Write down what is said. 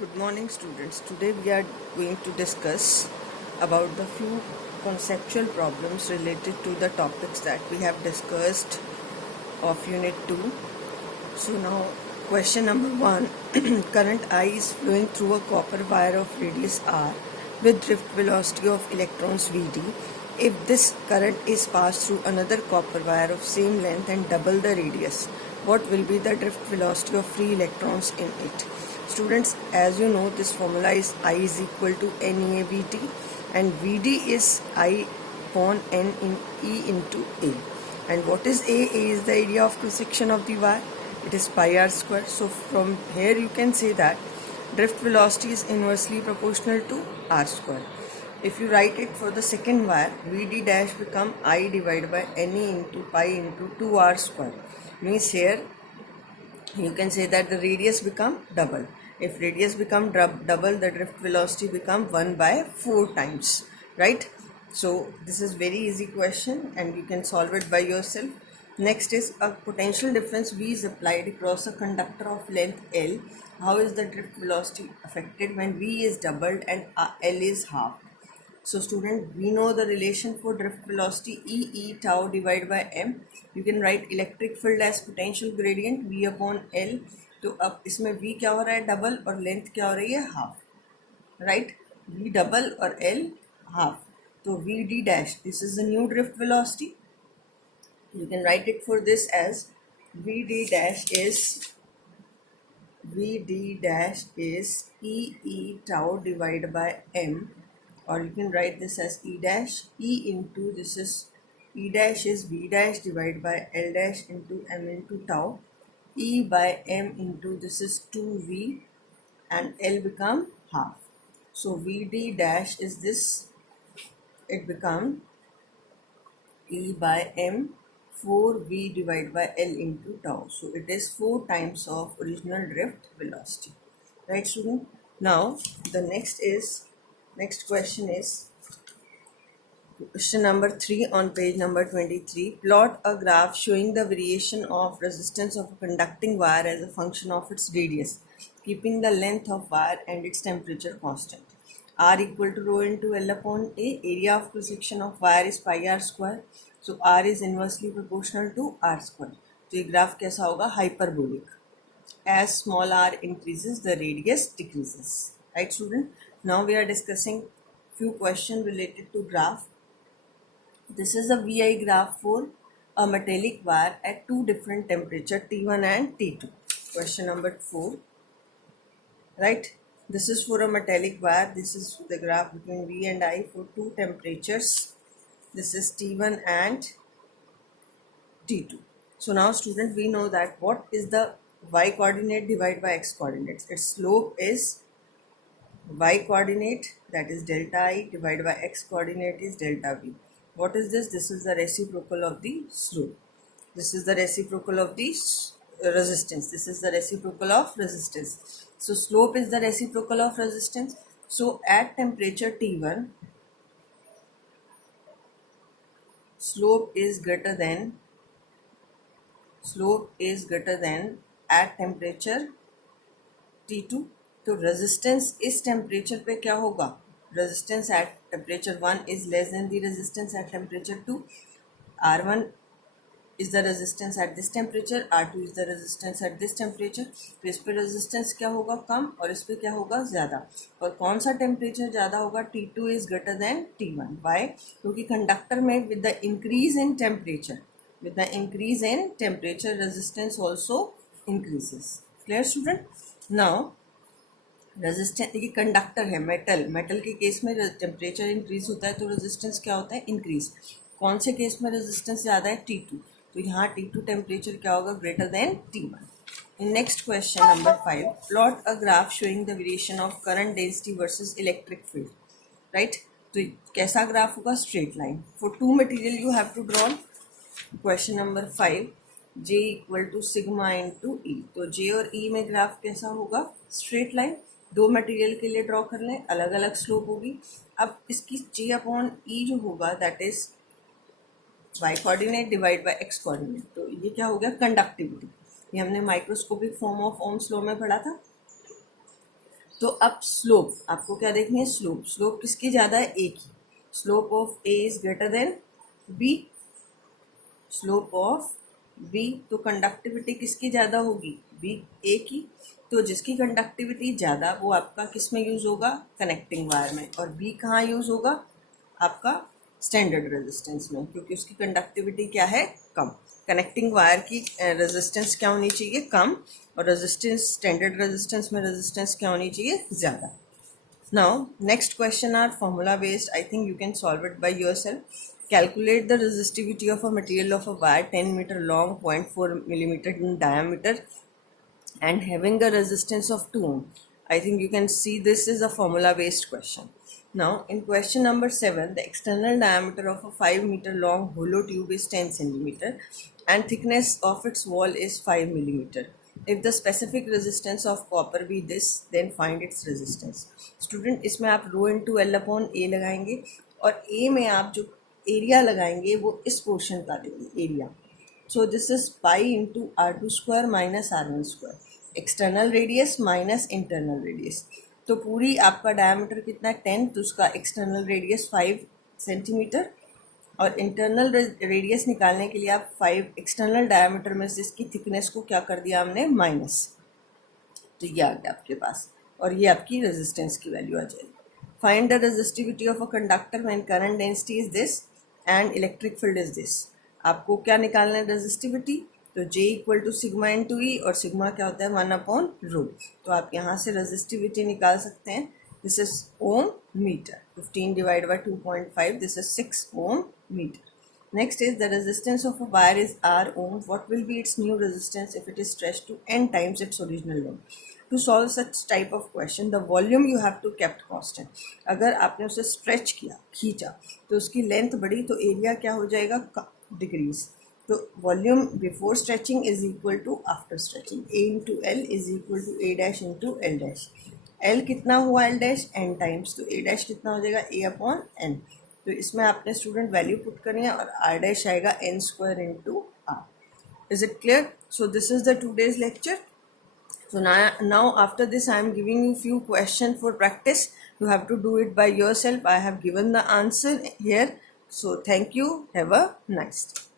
Good morning, students. Today we are going to discuss about the few conceptual problems related to the topics that we have discussed of Unit 2. So now, question number 1. Current I is flowing through a copper wire of radius r with drift velocity of electrons Vd. If this current is passed through another copper wire of same length and double the radius, what will be the drift velocity of free electrons in it? Students, as you know, this formula is I is equal to NeAVT and Vd is I upon N in E into A. And what is A? A is the area of cross section of the wire. It is pi r square. So from here you can say that drift velocity is inversely proportional to r square. If you write it for the second wire, Vd dash become I divided by Ne into pi into 2r square. Means here you can say that the radius become double. If radius become double, the drift velocity become 1 by 4 times, right? So this is very easy question and you can solve it by yourself. Next is a potential difference V is applied across a conductor of length L. How is the drift velocity affected when V is doubled and L is half? So student, we know the relation for drift velocity E tau divided by m. You can write electric field as potential gradient V upon L. तो अब इसमें V क्या हो रहा है double और length क्या हो रही है हाफ, राइट? V डबल और L हाफ, तो Vd dash, this is the new drift velocity. You can write it for this as Vd dash is E tau divided by m, or you can write this as E dash, E into this is E dash is V dash divided by L dash into m into tau, E by m into this is 2V and L become half. So Vd dash is this, it become E by m 4V divided by L into tau. So it is 4 times of original drift velocity. Right, student? Now the next question is question number 3 on page number 23. Plot a graph showing the variation of resistance of a conducting wire as a function of its radius, keeping the length of wire and its temperature constant. R equal to rho into L upon A. Area of cross section of wire is pi r square. So R is inversely proportional to R square. तो ये graph कैसा होगा? Hyperbolic. As small r increases, the radius decreases. Right, student? Now we are discussing few questions related to graph. This is a VI graph for a metallic wire at two different temperature T1 and T2. Question number 4. Right? This is for a metallic wire. This is the graph between V and I for two temperatures. This is T1 and T2. So now student, we know that what is the y coordinate divided by x coordinates. Its slope is y coordinate, that is delta I, divided by x coordinate is delta V. What is this? This is the reciprocal of the slope. This is the reciprocal of the resistance. This is the reciprocal of resistance. So slope is the reciprocal of resistance. So at temperature T1, slope is greater than at temperature T2. तो resistance इस temperature पे क्या होगा? Resistance at temperature 1 is less than the resistance at temperature 2. R1 is the resistance at this temperature, R2 is the resistance at this temperature. तो इस पे resistance क्या होगा? कम, और इस पे क्या होगा? ज़्यादा. और कौन सा टेम्परेचर ज़्यादा होगा? T2 is greater than T1. Why? क्योंकि कंडक्टर में with the increase in temperature resistance also increases. Clear student? Now resistance, ये कंडक्टर है, मेटल के केस में टेम्परेचर इंक्रीज होता है तो रेजिस्टेंस क्या होता है? इंक्रीज. कौन से केस में रेजिस्टेंस ज़्यादा है? T2. तो यहाँ T2 टेम्परेचर क्या होगा? Greater than T1. Next question number 5. Plot a graph showing the variation of current density versus electric field. Right? तो कैसा ग्राफ होगा? Straight line. For two material you have to draw. Question number 5. J equal to sigma into E. तो J और E में graph कैसा होगा? Straight line. दो material के लिए ड्रॉ कर लें, अलग अलग स्लोप होगी. अब इसकी J अपॉन E जो होगा that is y coordinate divide by x coordinate. तो ये क्या हो गया? कंडक्टिविटी. ये हमने microscopic form of Ohm's law में पढ़ा था. तो अब स्लोप आपको क्या देखनी है, स्लोप किसकी ज़्यादा है, ए की. Slope of A is greater than B, slope of B. तो कंडक्टिविटी किसकी ज़्यादा होगी, बी ए की. तो जिसकी कंडक्टिविटी ज़्यादा वो आपका किस में यूज़ होगा, कनेक्टिंग वायर में. और बी कहाँ यूज़ होगा, आपका स्टैंडर्ड रेजिस्टेंस में, क्योंकि उसकी कंडक्टिविटी क्या है, कम. कनेक्टिंग वायर की रेजिस्टेंस क्या होनी चाहिए, कम. और रेजिस्टेंस, स्टैंडर्ड रेजिस्टेंस में रेजिस्टेंस क्या होनी चाहिए, ज़्यादा. Now, next question are formula based. I think you can solve it by yourself. Calculate the resistivity of a material of a wire 10 meter long, 0.4 millimeter in diameter, and having a resistance of 2 ohm. I think you can see this is a formula based question. Now, in question number 7, the external diameter of a 5 meter long hollow tube is 10 centimeter and thickness of its wall is 5 millimeter. If the specific resistance of copper be this, then find its resistance. Student, इसमें आप rho into L upon ए लगाएंगे और ए में आप जो area लगाएंगे वो इस पोर्शन का देंगे, area. So this is pi into r2 square minus r1 square. External radius minus internal radius. तो पूरी आपका डायमीटर कितना है, 10, तो उसका एक्सटर्नल रेडियस 5 सेंटीमीटर. और इंटरनल रेडियस निकालने के लिए आप 5 एक्सटर्नल डायमीटर में से इसकी थिकनेस को क्या कर दिया हमने, माइनस. तो ये आ गया आपके पास और ये आपकी रेजिस्टेंस की वैल्यू आ जाएगी. Find the resistivity of a conductor when current density is this and electric field is this. आपको क्या निकालना है, रेजिस्टिविटी. तो J equal to sigma into E, और सिग्मा क्या होता है, 1 अपॉन रो. तो आप यहाँ से रेजिस्टिविटी निकाल सकते हैं. This is ohm metre. 15 divide by 2.5, this is 6 ohm meter. Next is the resistance of a wire is R ohm. What will be its new resistance if it is stretched to n times its original length? To solve such type of question, the volume you have to kept constant. अगर आपने उसे stretch किया, खींचा, तो उसकी length बढ़ी तो area क्या हो जाएगा, decrease. तो volume before stretching is equal to after stretching. A into L is equal to A dash into L dash. L कितना हुआ, L dash n times. तो A dash कितना हो जाएगा, A upon n. तो इसमें आपने स्टूडेंट वैल्यू पुट करनी है और आर डैश आएगा n square into R. Is it clear? So this is the today's lecture. So now after this I am giving you few questions for practice. You have to do it by yourself. I have given the answer here. So thank you. Have a nice day.